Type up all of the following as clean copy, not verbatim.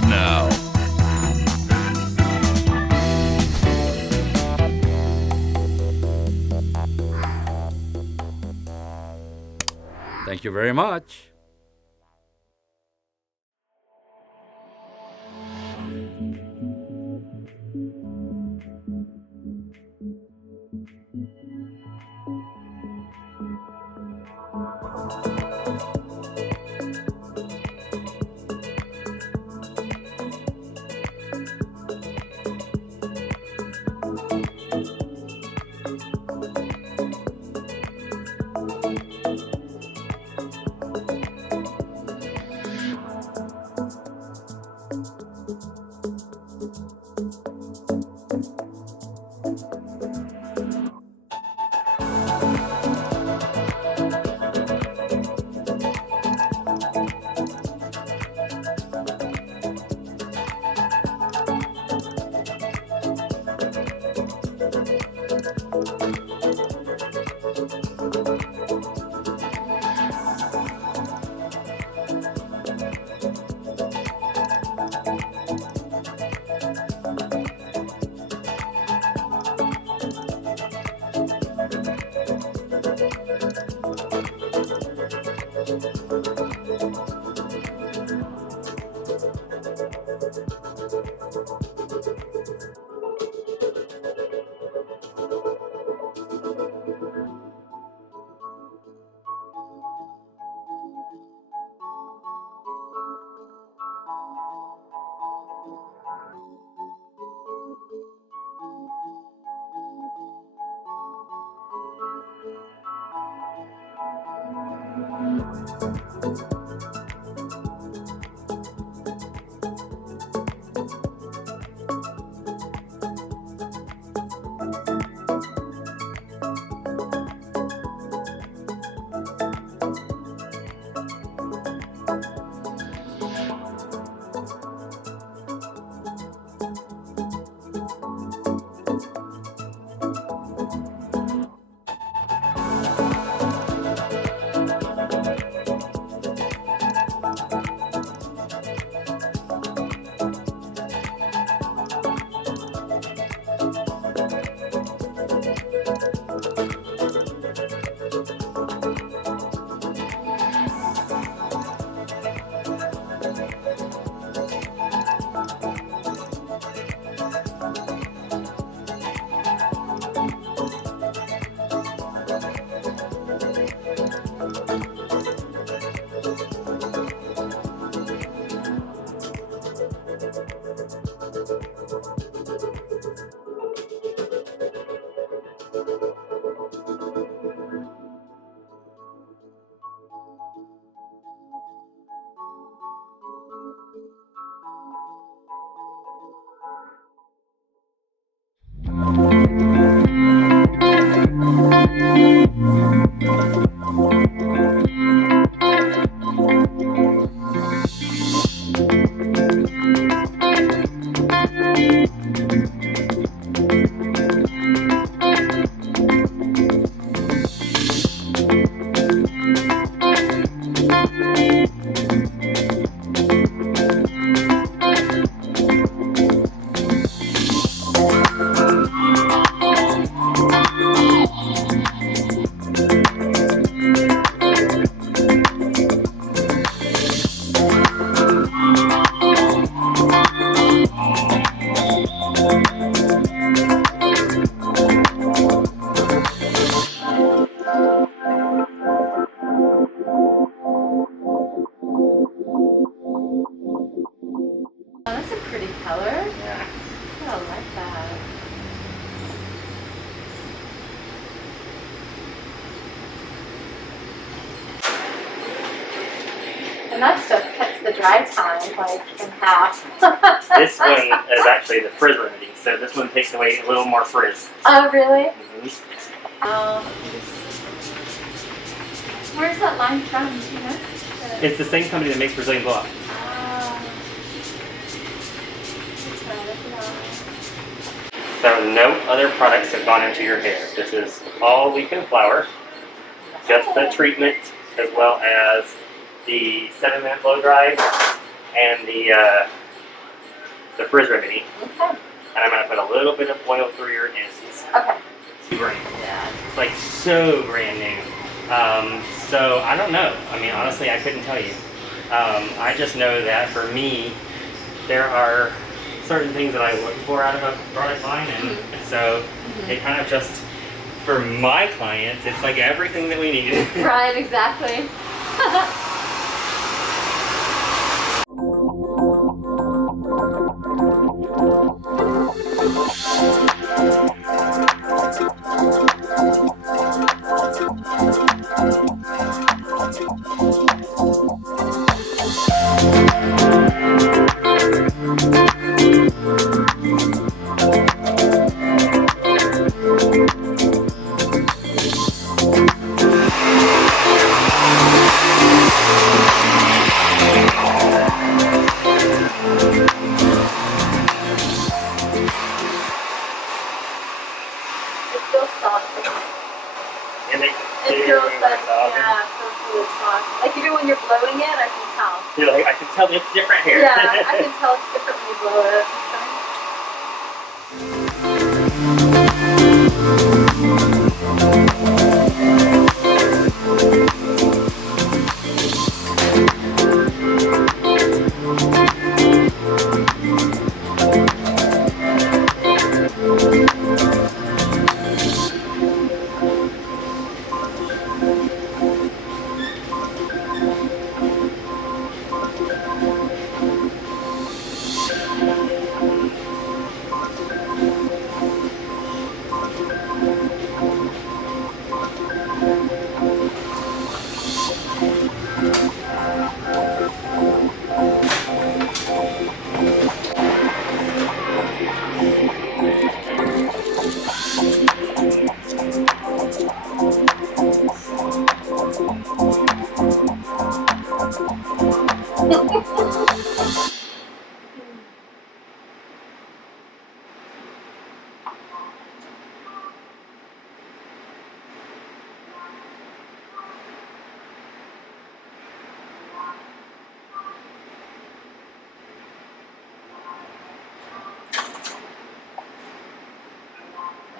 time now. Thank you very much. That's a pretty color. Yeah. I like that. And that stuff cuts the dry time like in half. This one is actually the frizz remedy, so this one takes away a little more frizz. Oh, really? Mm-hmm. Where's that line from? Do you know? It's the same company that makes Brazilian blowout. So no other products have gone into your hair. This is all Weekend Flower, just the treatment, as well as the 7-minute blow dry and the the Frizz Remedy. Okay. And I'm gonna put a little bit of oil through your ends. Okay. Brand new. Yeah. It's like so brand new. So I don't know. I mean, honestly, I couldn't tell you. I just know that for me, there are certain things that I look for out of a product line, and so it kind of just, for my clients, it's like everything that we need. Right, exactly. It feels soft. It makes It feels like, yeah, it feels really soft. Like even when you're blowing it, I can tell. You're like, I can tell it's different here. Yeah, I can tell it's different when you blow it.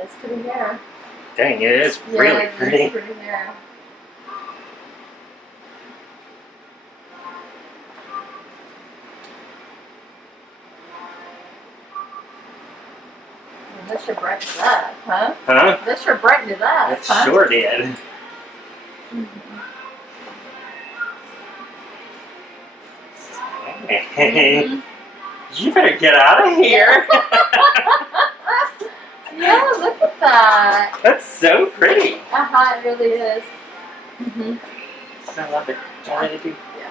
It's pretty hair. Dang, it is really pretty. It's pretty hair. This sure brightened it up, huh? Huh? This sure brightened it up, It huh? sure did. Hey, you better get out of here. Yeah, look at that. That's so pretty. Uh-huh, it really is. Mm-hmm. I love it. I really do. Yeah.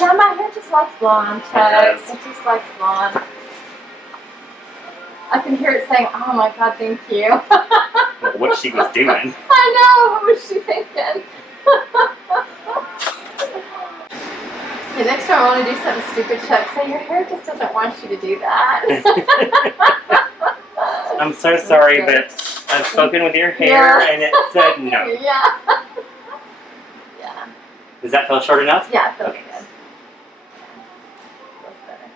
Yeah, my hair just likes blonde, Chuck. does. It just likes blonde. I can hear it saying, "Oh my God, thank you." Well, what she was doing. I know. What was she thinking? Okay, next time I want to do something stupid, Chuck, say your hair just doesn't want you to do that. I'm so sorry, but I've spoken with your hair and it said no. Yeah. Yeah. Does that feel short enough? Yeah, it feels Okay. good. Feels better.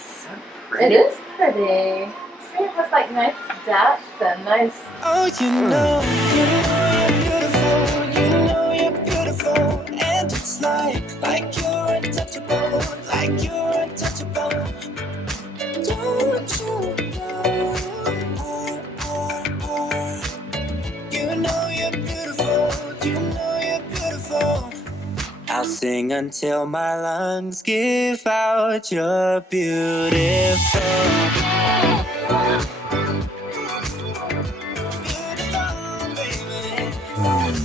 So It pretty. is pretty. See, it has like nice depth and nice. Oh, you know you're beautiful, and it's like you're untouchable, like you're untouchable. Don't you know? You know you're beautiful, you know you're beautiful. I'll sing until my lungs give out. You're beautiful. Beautiful, baby.